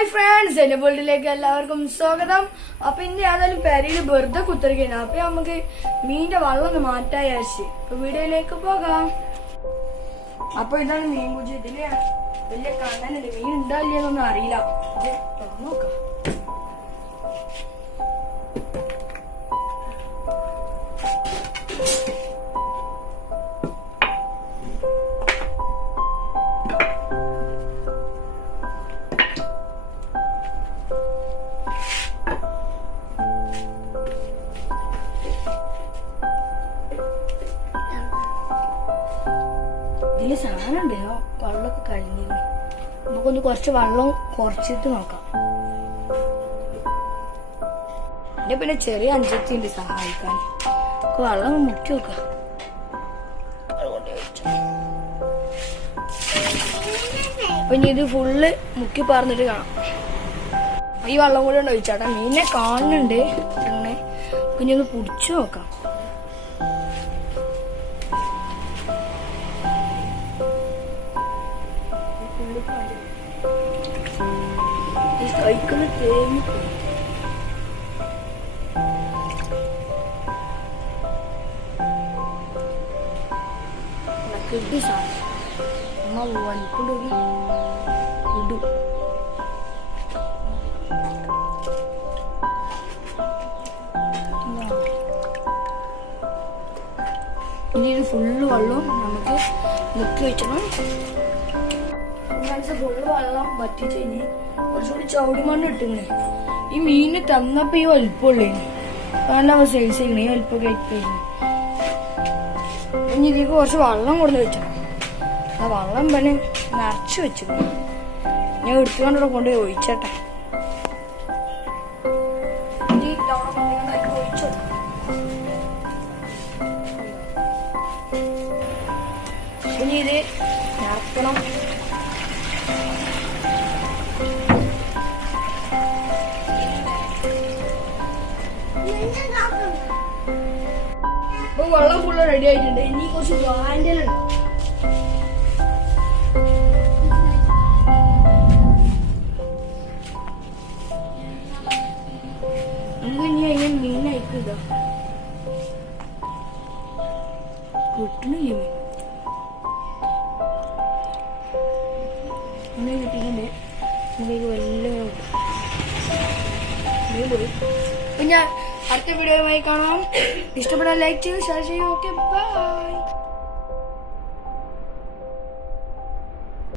Hi friends, എന്റെ വേൾഡിലേക്ക് എല്ലാവർക്കും സ്വാഗതം. അപ്പൊ ഇന്ന് ഏതായാലും പെരയില് വെറുതെ കുത്തിരിക്കുകയാണ്. അപ്പൊ നമുക്ക് മീനിന്റെ വെള്ളം ഒന്ന് മാറ്റാൻ വിചാരിച്ച് വീഡിയോയിലേക്ക് പോകാം. അപ്പൊ ഇതാണ് മീൻ കുജി. ഇതില് വലിയ കണ്ണനുണ്ട്. മീൻ ഉണ്ടാവില്ലെന്നൊന്നും അറിയില്ല. നോക്കാം. ഇതില് സാധനം ഉണ്ട്. വെള്ളമൊക്കെ കഴിഞ്ഞിരുന്നു. നമുക്കൊന്ന് കുറച്ച് വെള്ളം കുറച്ചിട്ട് നോക്കാം. എന്റെ പിന്നെ ചെറിയ അഞ്ചത്തി ഉണ്ട് സഹായിക്കാൻ. വെള്ളം മുക്കി നോക്കാം. അപ്പൊ ഇനി ഇത് ഫുള്ള് മുക്കി പറഞ്ഞിട്ട് കാണാം. ഈ വെള്ളം കൂടെ ഉണ്ട് ഒഴിച്ചാട്ടാ. മീനെ കാണുന്നുണ്ട്. അങ്ങനെ പിന്നെ ഒന്ന് പിടിച്ചു നോക്കാം. കഴിക്കുന്ന തേങ്ങ കിട്ടി സാധനം. അമ്മ വലിപ്പുണ്ടോടി ഇടു. ഇനി ഇത് ഫുള്ള് വെള്ളം നമുക്ക് മുക്കി വെച്ചണം. ഫുള്ള് വെള്ളം വറ്റിച്ച് കഴിഞ്ഞ് കുറച്ചുകൂടി ചവിടിമണ്ണ് ഇട്ടിങ്ങനെ. ഈ മീന് തന്നപ്പോ ഈ വലിപ്പമുള്ളേ നല്ല സൈസ് ചെയ്യണേ. ഈ വലിപ്പം കഴിക്കുന്നു. ഇനി ഇതിലേക്ക് കുറച്ച് വെള്ളം കൊടുത്ത് വെച്ചണം. ആ വെള്ളം പിന്നെ നിറച്ച് വെച്ചിരുന്നു. ഞാൻ എടുത്തുകൊണ്ടിവിടെ കൊണ്ടുപോയി ഒഴിച്ചട്ടെ. ഒഴിച്ചോ. ഇനി ഇത് നിറക്കണം. അപ്പൊ വെള്ളം ഫുള്ള് റെഡി ആയിട്ടുണ്ട്. ഇനി കുറച്ച് വാൻഡലുണ്ട്. നമുക്ക് ഇനി അതിനെ മീൻ അയക്കുക. കിട്ടണില്ല മീൻ കിട്ടിയിട്ടുണ്ട്. നമുക്ക് വല്ല പോയി. അപ്പൊ ഞാൻ അടുത്ത വീഡിയോയുമായി കാണാം. ഇഷ്ടപ്പെട്ടാൽ ലൈക്ക് ചെയ്യൂ, ഷെയർ ചെയ്യൂ. Okay, by.